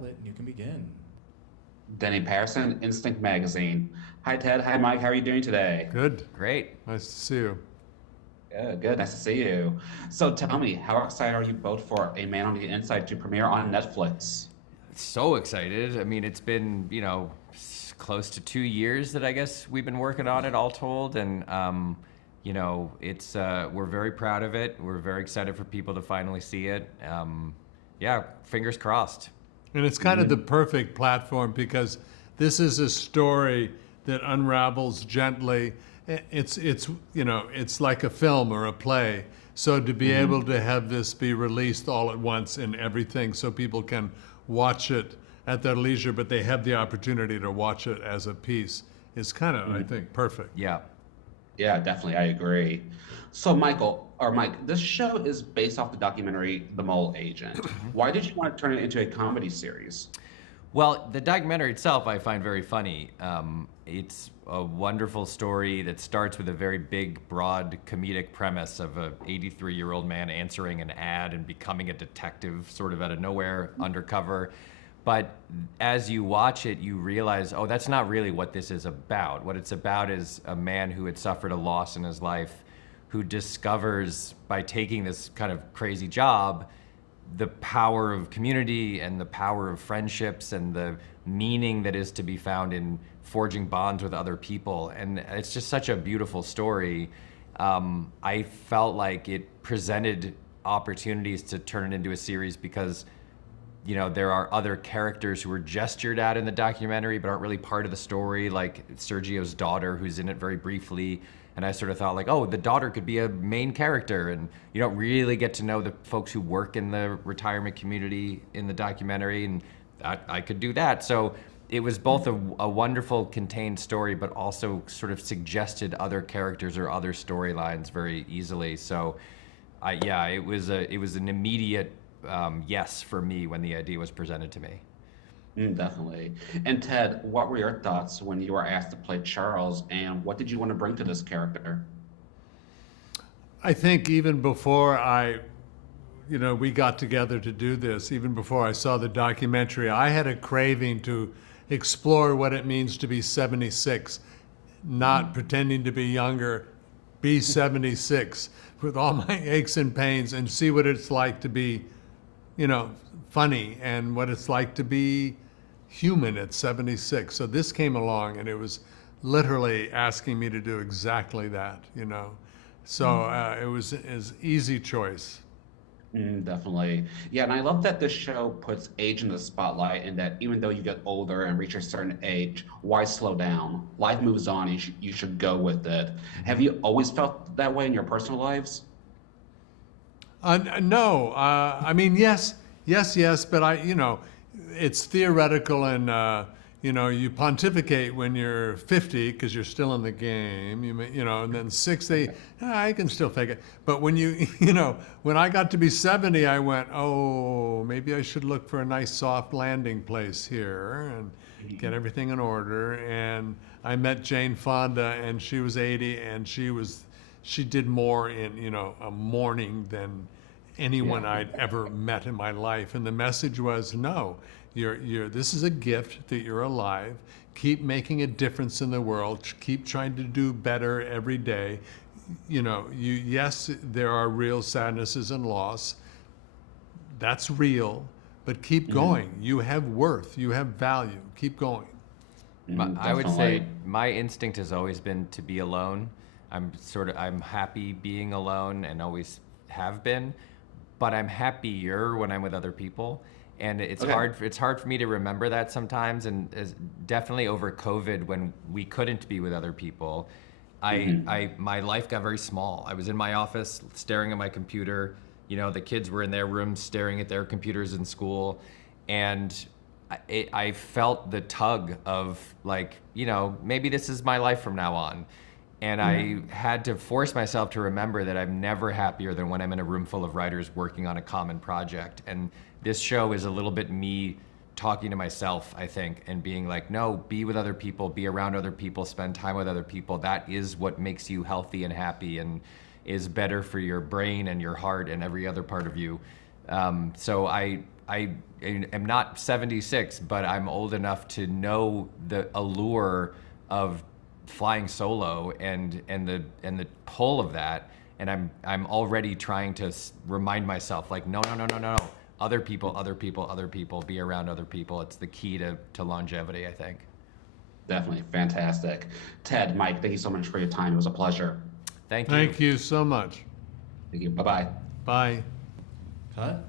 outlet, and you can begin. Denny Patterson, Instinct Magazine. Hi, Ted. Hi, Mike. How are you doing today? Good. Great. Nice to see you. Good, good. Nice to see you. So tell me, how excited are you both for A Man on the Inside to premiere on Netflix? So excited. I mean, it's been, close to 2 years that I guess we've been working on it all told. And, it's we're very proud of it. We're very excited for people to finally see it. Yeah, fingers crossed. And it's kind of the perfect platform because this is a story that unravels gently. It's like a film or a play. So to be able to have this be released all at once and everything so people can watch it at their leisure, but they have the opportunity to watch it as a piece is kind of, I think, perfect. Yeah. Yeah, definitely. I agree. So, Mike, this show is based off the documentary The Mole Agent. Why did you want to turn it into a comedy series? Well, the documentary itself I find very funny. It's a wonderful story that starts with a very big, broad, comedic premise of a 83-year-old man answering an ad and becoming a detective sort of out of nowhere, undercover. But as you watch it, you realize, oh, that's not really what this is about. What it's about is a man who had suffered a loss in his life who discovers, by taking this kind of crazy job, the power of community and the power of friendships and the meaning that is to be found in forging bonds with other people. And it's just such a beautiful story. I felt like it presented opportunities to turn it into a series because there are other characters who were gestured at in the documentary but aren't really part of the story, like Sergio's daughter, who's in it very briefly. And I sort of thought, like, oh, the daughter could be a main character, and you don't really get to know the folks who work in the retirement community in the documentary, and I could do that. So it was both a wonderful contained story, but also sort of suggested other characters or other storylines very easily. So, it was an immediate yes for me when the idea was presented to me. Definitely. And Ted, what were your thoughts when you were asked to play Charles, and what did you want to bring to this character? I think even before we got together to do this, even before I saw the documentary, I had a craving to explore what it means to be 76, not pretending to be younger, be 76 with all my aches and pains and see what it's like to be, funny and what it's like to be human at 76. So this came along and it was literally asking me to do exactly that, So it was an easy choice. Definitely. Yeah, and I love that this show puts age in the spotlight and that even though you get older and reach a certain age, why slow down? Life moves on. You should go with it. Have you always felt that way in your personal lives? No. I mean, yes, but it's theoretical and, you pontificate when you're 50 because you're still in the game, and then 60, I can still fake it. But when when I got to be 70, I went, oh, maybe I should look for a nice soft landing place here and get everything in order. And I met Jane Fonda and she was 80 and she did more in, a morning than anyone I'd ever met in my life. And the message was, no, this is a gift that you're alive. Keep making a difference in the world. Keep trying to do better every day. Yes, there are real sadnesses and loss. That's real, but keep going. You have worth. You have value. Keep going. I would say my instinct has always been to be alone. I'm happy being alone and always have been, but I'm happier when I'm with other people. And it's hard for me to remember that sometimes, and definitely over COVID when we couldn't be with other people, my life got very small. I was in my office staring at my computer. The kids were in their rooms staring at their computers in school, and I felt the tug of maybe this is my life from now on. And I had to force myself to remember that I'm never happier than when I'm in a room full of writers working on a common project. And this show is a little bit me talking to myself, I think, and being like, no, be with other people, be around other people, spend time with other people. That is what makes you healthy and happy and is better for your brain and your heart and every other part of you. So I I am not 76, but I'm old enough to know the allure of flying solo and the pull of that, and I'm already trying to remind myself, like, no, other people, be around other people. It's the key to longevity, I think. Definitely. Fantastic. Ted, Mike, thank you so much for your time. It was a pleasure. Thank you. Thank you so much. Thank you. Bye-bye. Bye. Cut.